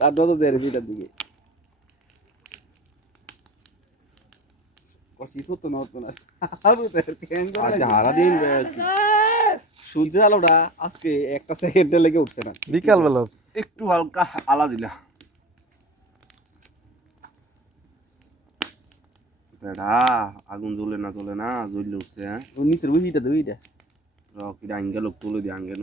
তার নজর দেয় ভিটার দিকে কিছু তো নতো না হারা দিন সূর্য আলোটা আজকে একটা সেকেন্ডে লেগে উঠছে না বিকাল বেলা একটু হালকা আলা দিলা বেড়া আগুন জ্বলে না জ্বলে উঠছে হ্যাঁ নিচের বুঝিটা দুইটা রকি আঙ্গেল তুলে দিয়ে আঙ্গেল